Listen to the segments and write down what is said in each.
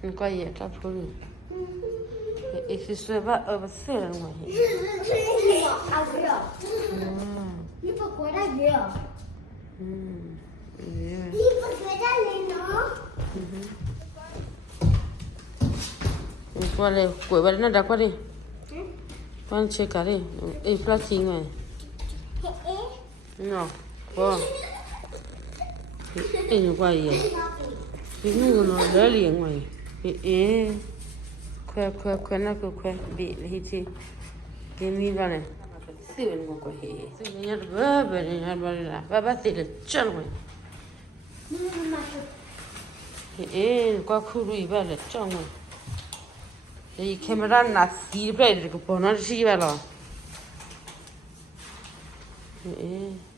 non qua è troppo lì. E si va a sera non è. Quale quella non da quale? Quando c'è care? E platino no, qua. E non qua è. E non da lì ngoài. E qua na qua bi hiti. Che mi va ne. Sì, vengo qua. Sì, ne va bene, va te c'è noi. E qua curi belle, c'è noi. E camera nasci per che poi non si vede.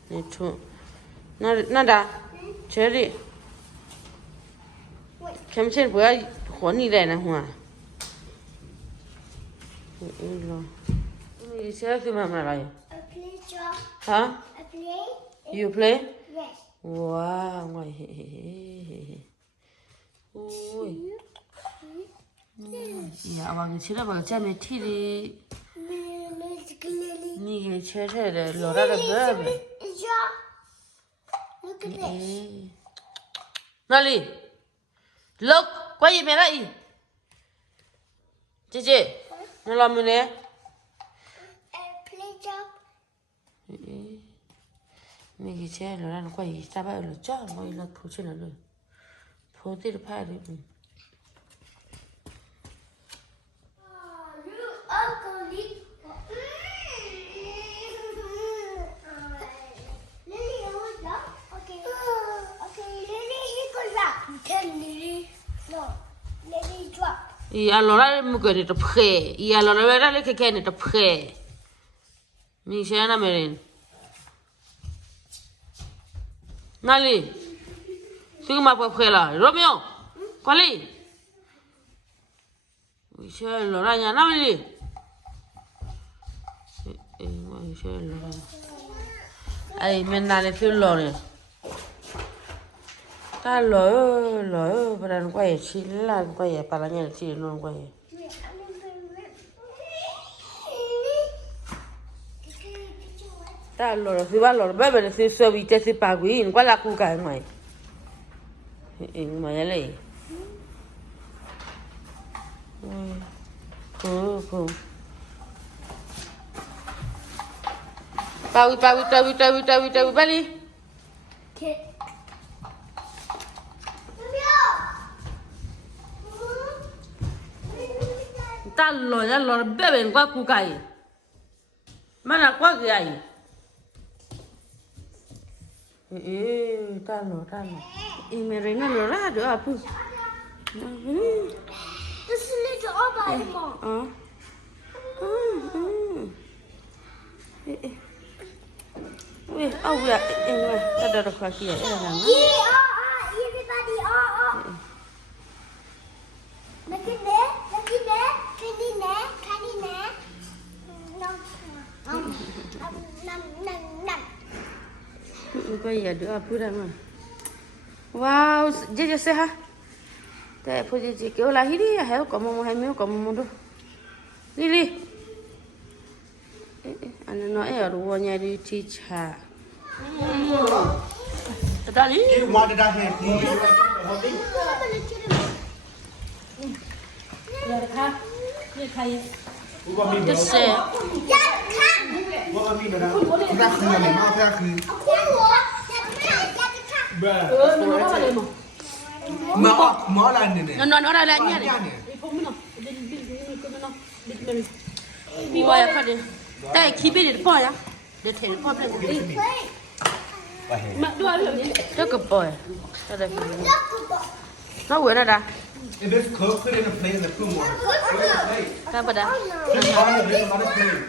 Ne tu. Nada. C'è lì. Come c'è poi con lei na hua. You say to mama like. A play job. Huh? A play? You play? Yes. Wow, ngoài. Ui. Ya, bằng chỉ là bằng cha mẹ thi đi. Nì cái chơi chơi để lột ra được bớt. Look at this. Nali. Look, quay gì mẹ lại? Chị, nó làm gì nè? A play job. Nì cái chơi lột ra nó quay gì? Sao vậy? Lột cho nó là phụ chơi là lột. Phụ thì được phải đi. Y allora mi chiede di pre, y allora vera le che chiede di pre. Mi c'è una merin. Nali. Tu ma puoi pre là, Romeo. Quali? Mi c'è allora ya Nali. Mi c'è allora. Ai menale più lore. Ta lỡ bà nó quay chỉ là quay bà là nhà chỉ nó quay ta lỡ si ba lỡ bé bé si so vite si pa qui in quella cu cái mày in mày lấy cô tao ba đi ta lò bè bè qua cu cày mà là qua gầy ta lò mẹ rèn nó lò ra được à pu This is little all by mom. Ui, ôi à, em ơi, ta đợi được khoa kia, em làm á. Everybody, Look at that, candy nè. Nằm. Bây giờ đứa pu ra mà. Wow, chị sẽ ha. Thế phụ chị kêu là hít đi, hay có một hay mấy có một đâu. Đi. Anh nói ở đâu nhà đi teacher. Tadi? You wanted that here, please. Cái xe. What I mean by that? Thatคืออะไรมากแค่คือหมออะไรเนี่ย Nó ra lại nha. Đi qua phải đi. Đây khi biết được bỏ ya. Để thấy được bỏ đây. Mà đua rồi. Rất cực bồi. Đây. Nó quên ra. If it's cooked, put it in a plate and then put more. Ra bờ đó. Just on it, there's a lot of plate.